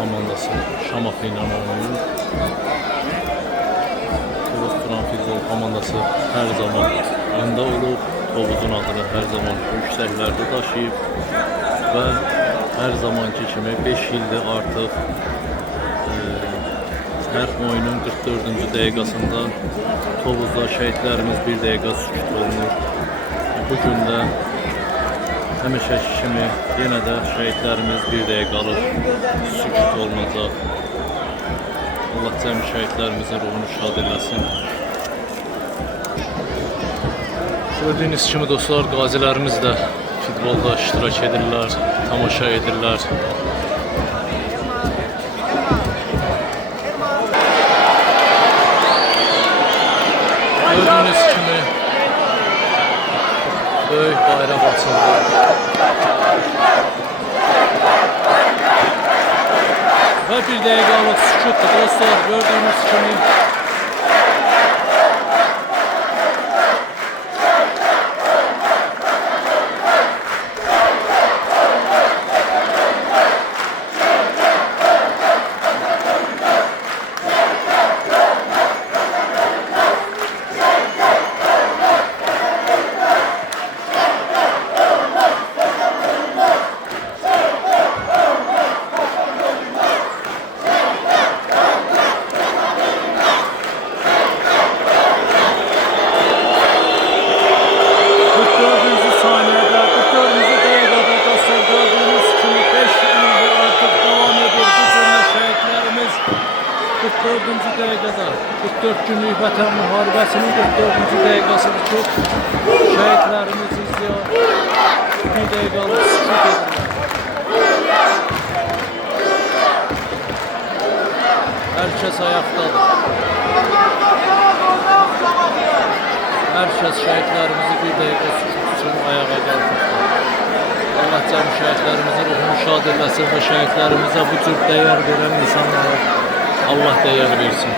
komandası Şamaxı ilə oynayır. Tovuz Turan futbol komandası hər zaman öndə olub, Tovuzun adını hər zaman yüksəklərdə daşıyıb və hər zamanki kimi 5 ildir artıq hər oyunun 44-cü dəqiqəsində Tovuzda şəhidlərimiz 1 dəqiqə sükut olunur. Bugün də həmişəki kimi yenə də şəhidlərimiz 1 dəqiqəlik sükut olunacaq. Allah cəmi şəhidlərimizin ruhunu şad eləsin. Gördüyünüz kimi dostlar, qazilərimiz də futbolda iştirak edirlər, tamaşa edirlər. Gördüğünüz kimi böyük bayraq açıldı. Ve 1 dəqiqəlik sükutdur dostlar, gördüğünüz kimi. Dördüncü dəqiqədə 44 günlük vətən müharibəsinin 44-cü dəqiqəsidir ki, şəhidlərimiz izləyir, 1 dəqiqəlik sükut edirlər. Hər kəs ayaqdadır. Hər kəs şəhidlərimizi 1 dəqiqə sükut üçün ayağa qalxır. Allah cəmi şəhidlərimizin ruhunu şad eləsin və şəhidlərimizə bu cür dəyər verən insanlara Allah değer versin.